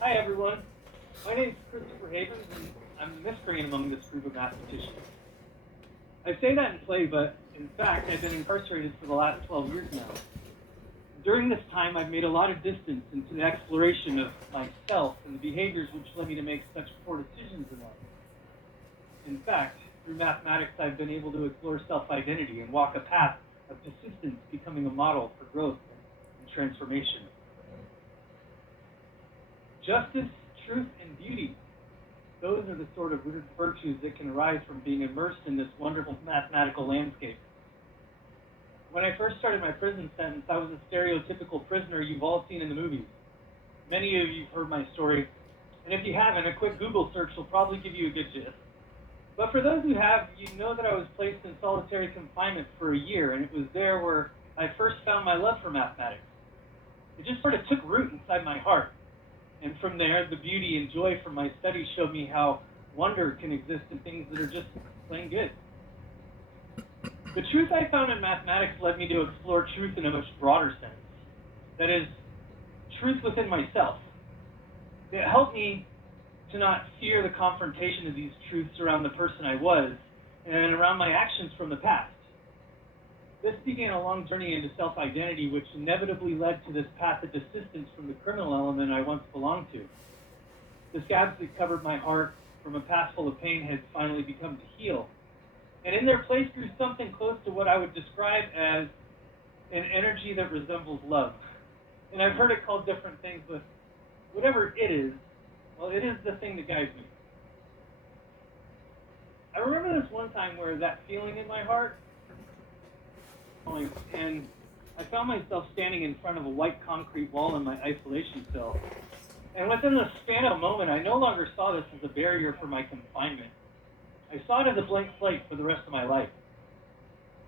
Hi everyone, my name is Christopher Havens and I'm the miscreant among this group of mathematicians. I say that in play, but in fact I've been incarcerated for the last 12 years now. During this time I've made a lot of distance into the exploration of myself and the behaviors which led me to make such poor decisions in life. In fact, through mathematics I've been able to explore self-identity and walk a path of persistence, becoming a model for growth and transformation. Justice, truth, and beauty. Those are the sort of virtues that can arise from being immersed in this wonderful mathematical landscape. When I first started my prison sentence, I was a stereotypical prisoner you've all seen in the movies. Many of you have heard my story, and if you haven't, a quick Google search will probably give you a good gist. But for those who have, you know that I was placed in solitary confinement for a year, and it was there where I first found my love for mathematics. It just sort of took root inside my heart. And from there, the beauty and joy from my studies showed me how wonder can exist in things that are just plain good. The truth I found in mathematics led me to explore truth in a much broader sense. That is, truth within myself. It helped me to not fear the confrontation of these truths around the person I was and around my actions from the past. This began a long journey into self-identity, which inevitably led to this path of desistance from the criminal element I once belonged to. The scabs that covered my heart from a past full of pain had finally begun to heal. And in their place grew something close to what I would describe as an energy that resembles love. And I've heard it called different things, but whatever it is, well, it is the thing that guides me. I remember this one time where that feeling in my heart, and I found myself standing in front of a white concrete wall in my isolation cell. And within the span of a moment, I no longer saw this as a barrier for my confinement. I saw it as a blank slate for the rest of my life.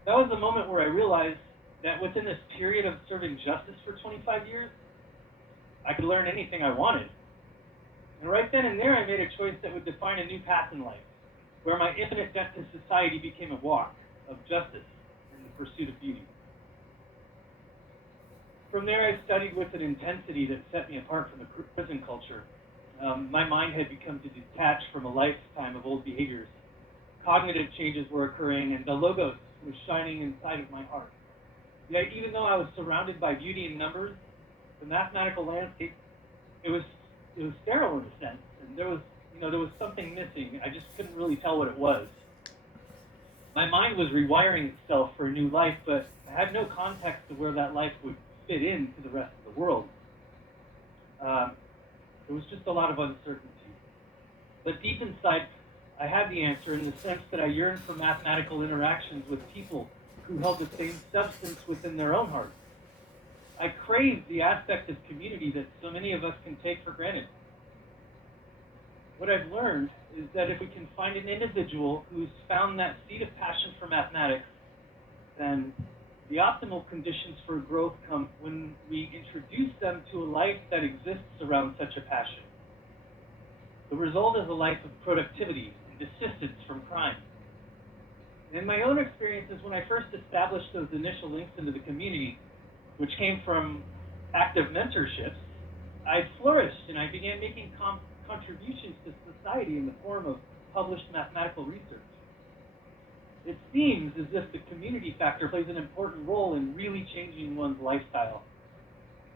That was the moment where I realized that within this period of serving justice for 25 years, I could learn anything I wanted. And right then and there, I made a choice that would define a new path in life, where my infinite debt to society became a walk of justice and the pursuit of beauty. From there, I studied with an intensity that set me apart from the prison culture. My mind had become to detach from a lifetime of old behaviors. Cognitive changes were occurring, and the logos was shining inside of my heart. Yet, even though I was surrounded by beauty and numbers, the mathematical landscape, it was sterile in a sense, and there was something missing. I just couldn't really tell what it was. My mind was rewiring itself for a new life, but I had no context of where that life would fit into the rest of the world. There was just a lot of uncertainty. But deep inside, I had the answer in the sense that I yearned for mathematical interactions with people who held the same substance within their own hearts. I craved the aspect of community that so many of us can take for granted. What I've learned is that if we can find an individual who's found that seed of passion for mathematics, then the optimal conditions for growth come when we introduce them to a life that exists around such a passion. The result is a life of productivity and desistance from crime. In my own experiences, when I first established those initial links into the community, which came from active mentorships, I flourished and I began making contributions to society in the form of published mathematical research. It seems as if the community factor plays an important role in really changing one's lifestyle.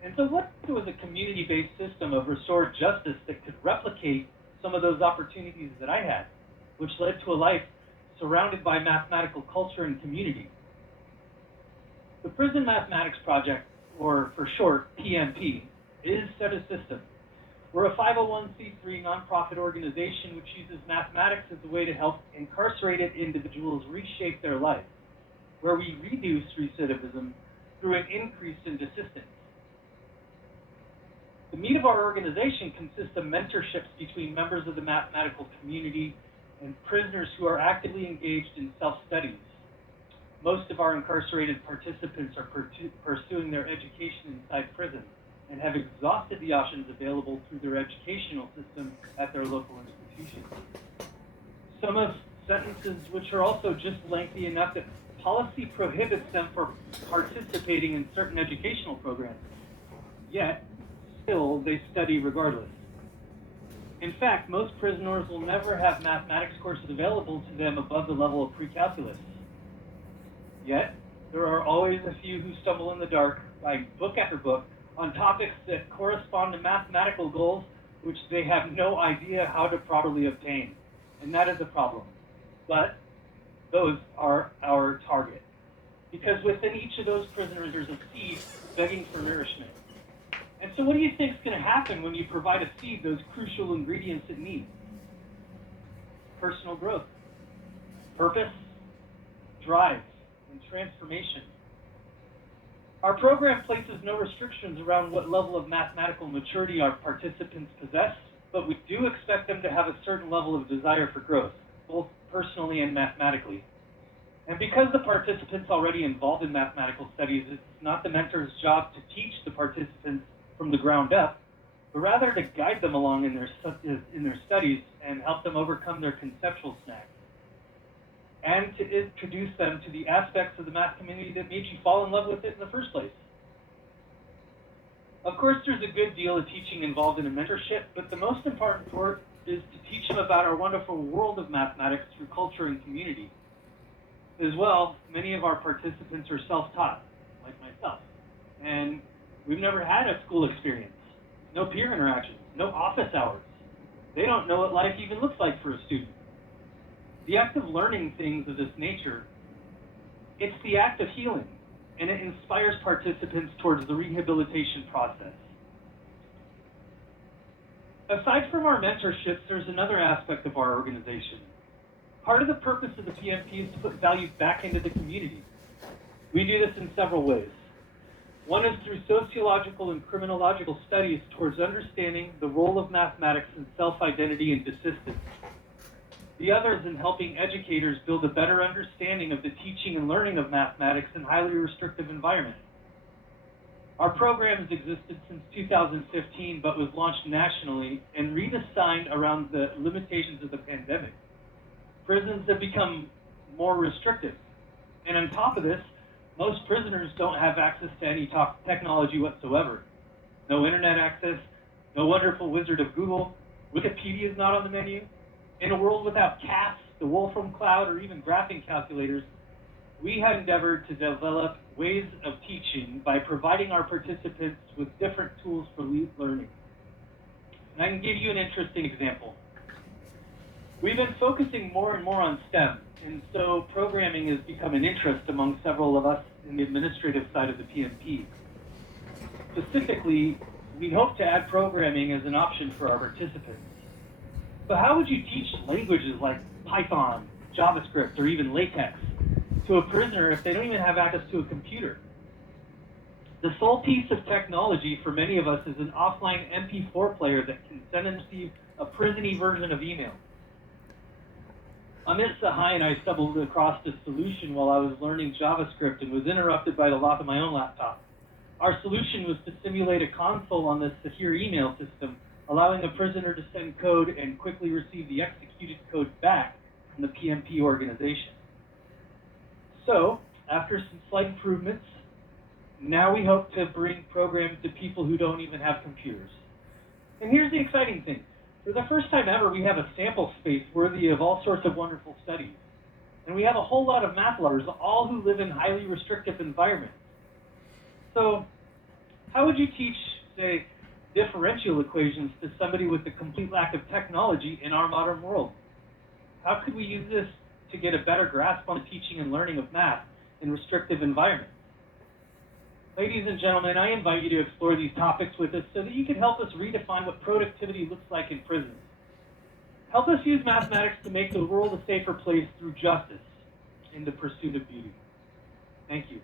And so what was a community-based system of restored justice that could replicate some of those opportunities that I had, which led to a life surrounded by mathematical culture and community? The Prison Mathematics Project, or for short, PMP, is such a system. We're a 501c3 nonprofit organization which uses mathematics as a way to help incarcerated individuals reshape their life, where we reduce recidivism through an increase in desistance. The meat of our organization consists of mentorships between members of the mathematical community and prisoners who are actively engaged in self-studies. Most of our incarcerated participants are pursuing their education inside prison and have exhausted the options available through their educational system at their local institutions. Some have sentences which are also just lengthy enough that policy prohibits them from participating in certain educational programs. Yet, still, they study regardless. In fact, most prisoners will never have mathematics courses available to them above the level of pre-calculus. Yet, there are always a few who stumble in the dark, by book after book, on topics that correspond to mathematical goals which they have no idea how to properly obtain. And that is a problem. But those are our target. Because within each of those prisoners, there's a seed begging for nourishment. And so what do you think is going to happen when you provide a seed those crucial ingredients it needs? Personal growth, purpose, drive, and transformation. Our program places no restrictions around what level of mathematical maturity our participants possess, but we do expect them to have a certain level of desire for growth, both personally and mathematically. And because the participants already involved in mathematical studies, it's not the mentor's job to teach the participants from the ground up, but rather to guide them along in their studies and help them overcome their conceptual snags, and to introduce them to the aspects of the math community that made you fall in love with it in the first place. Of course, there's a good deal of teaching involved in a mentorship, but the most important part is to teach them about our wonderful world of mathematics through culture and community. As well, many of our participants are self-taught, like myself, and we've never had a school experience, no peer interactions, no office hours. They don't know what life even looks like for a student. The act of learning things of this nature, it's the act of healing, and it inspires participants towards the rehabilitation process. Aside from our mentorships, there's another aspect of our organization. Part of the purpose of the PMP is to put value back into the community. We do this in several ways. One is through sociological and criminological studies towards understanding the role of mathematics in self-identity and desistance. The other is in helping educators build a better understanding of the teaching and learning of mathematics in highly restrictive environments. Our program has existed since 2015, but was launched nationally and redesigned around the limitations of the pandemic. Prisons have become more restrictive. And on top of this, most prisoners don't have access to any technology whatsoever. No internet access, no wonderful wizard of Google, Wikipedia is not on the menu. In a world without CAS, the Wolfram Cloud, or even graphing calculators, we have endeavored to develop ways of teaching by providing our participants with different tools for learning. And I can give you an interesting example. We've been focusing more and more on STEM, and so programming has become an interest among several of us in the administrative side of the PMP. Specifically, we hope to add programming as an option for our participants. But how would you teach languages like Python, JavaScript, or even LaTeX to a prisoner if they don't even have access to a computer? The sole piece of technology for many of us is an offline MP4 player that can send and receive a prison-y version of email. Amit Sahai and I stumbled across this solution while I was learning JavaScript and was interrupted by the loss of my own laptop. Our solution was to simulate a console on this secure email system, allowing a prisoner to send code and quickly receive the executed code back from the PMP organization. So, after some slight improvements, now we hope to bring programs to people who don't even have computers. And here's the exciting thing. For the first time ever, we have a sample space worthy of all sorts of wonderful studies. And we have a whole lot of math lovers, all who live in highly restrictive environments. So, how would you teach, say, differential equations to somebody with a complete lack of technology in our modern world? How could we use this to get a better grasp on the teaching and learning of math in restrictive environments? Ladies and gentlemen, I invite you to explore these topics with us so that you can help us redefine what productivity looks like in prisons. Help us use mathematics to make the world a safer place through justice in the pursuit of beauty. Thank you.